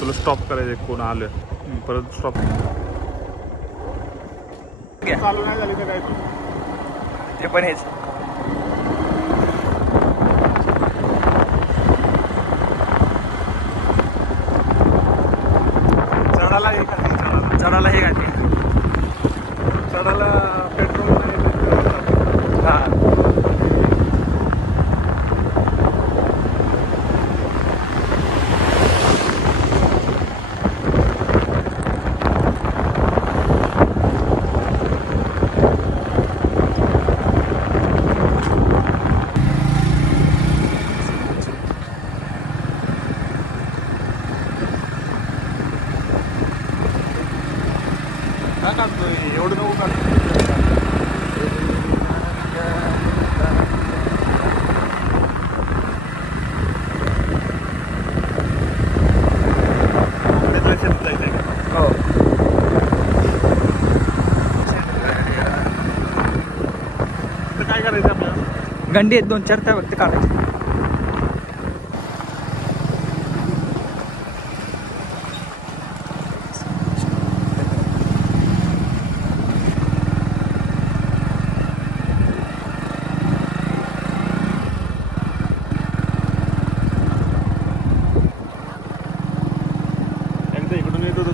तुला स्टॉप करायचं कोण आलं परत स्टॉप चालू नाही झाली तर काय ते पण हेच चढायला हे खाते चढायला हे घाते चढायला पेट्रोल नाही हा एवढं नको काढ हो काय करायचं आपल्याला गंडी आहेत 2-4 त्या फक्त काढायचे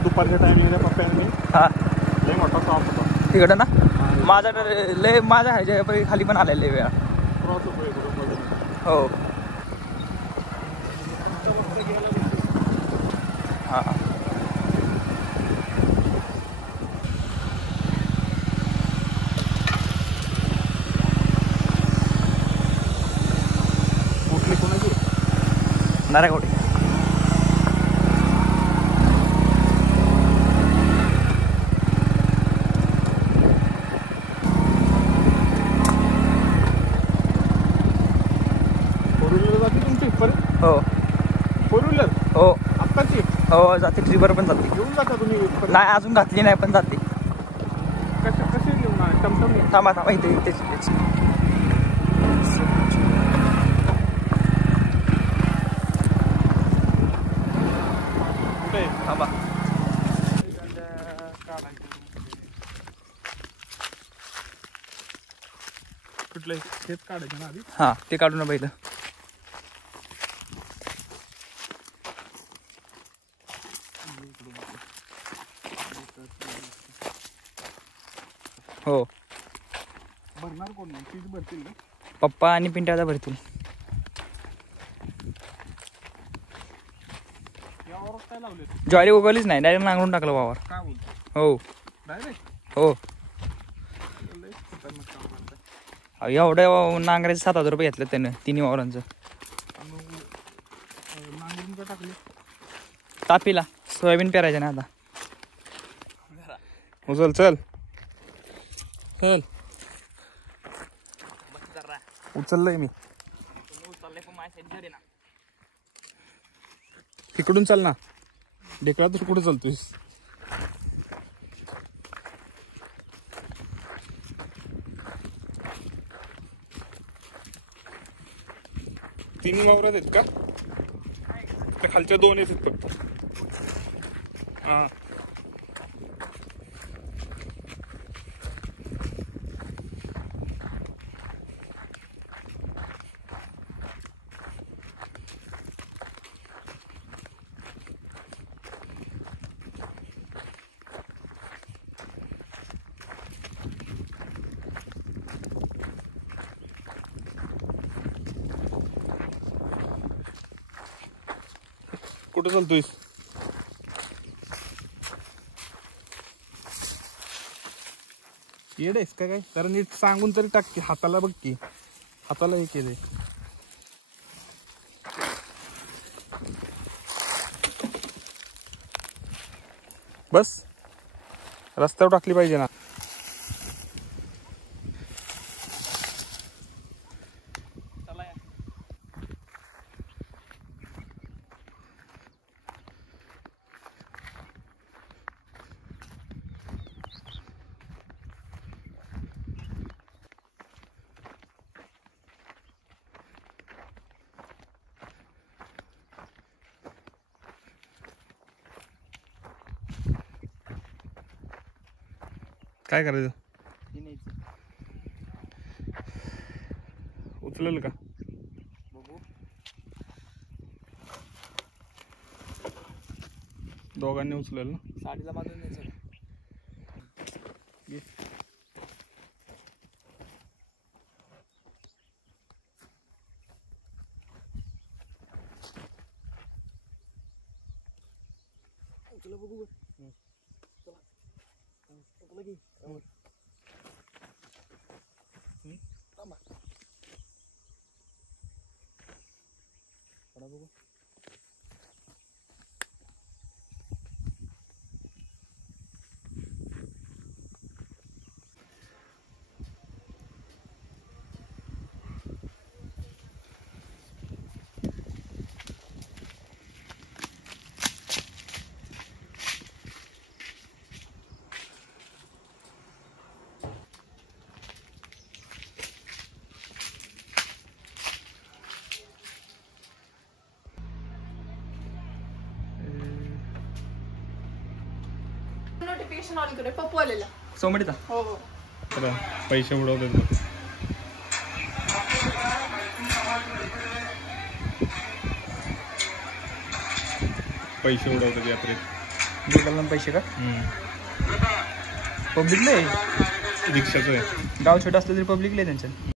दुपारच्या टायमिंगला पप्प्याने हा लय मोठा शॉप होता तिकडं ना माझा लय माझ्या ह्याच्या खाली पण आलेले वेळा क्रॉस होतो इकडून बाजूला हो हा कुठली कोणाची नारायणवाडी हो फोर व्हीलर हो आत्ताची हो जाते ट्रिपर पण जाते घेऊन जाता तुम्ही नाही अजून घातली नाही पण जाते कशी घेऊन टमटम थांबा थांबा इथे इथेच इथेच कुठे थांबा कुठलं शेत काढायचं ना आधी हां ते काढू ना पहिलं हो भरणार कोण नाही तीच भरतील ना पप्पा आणि पिंट्याचा भरतील यावर काय लावले ज्वारी उगवलीच नाही डायरेक्ट नांगरून टाकलं वावर काय बोलतो हो डायरेक्ट हो लय खतरनाक काम करताय. एवढं नांगराचे 7,000 रुपये घेतले त्यानं तिन्ही वावरांचं आणि नांगरून काय टाकले तापीला सोयाबीन पेरायचं ना आता उचल चल चल उचललंय मी तिकडून चल ना ढेकळा तर कुठे चालतोयस तिन्ही वावरात आहेत का त्या खालच्या 2 आहेत फक्त हा कुठं चालतोयस येडेस का काय जरा नीट सांगून तरी टाक की हाताला बघ की हाताला हे केलंय बस रस्त्यावर टाकली पाहिजे ना काय करायचं? हे न्यायचं. उचलेल का? बघू. दोघांनी उचलेल ना? साडीला बांधून न्यायचं. घे. तुला बघू. चला की. थांबा. बघू. नोटिफिकेशन ऑन करे पप्पू आलेला. सोमडीचा. हो हो. चला पैसे उडवतात बघ. पैसे उडवतात यात्रेत. बिलला पैसे का? पब्लिकला आहे. रिक्षाचं आहे. गाव छोटं असलं तरी पब्लिकला आहे त्यांच्यात.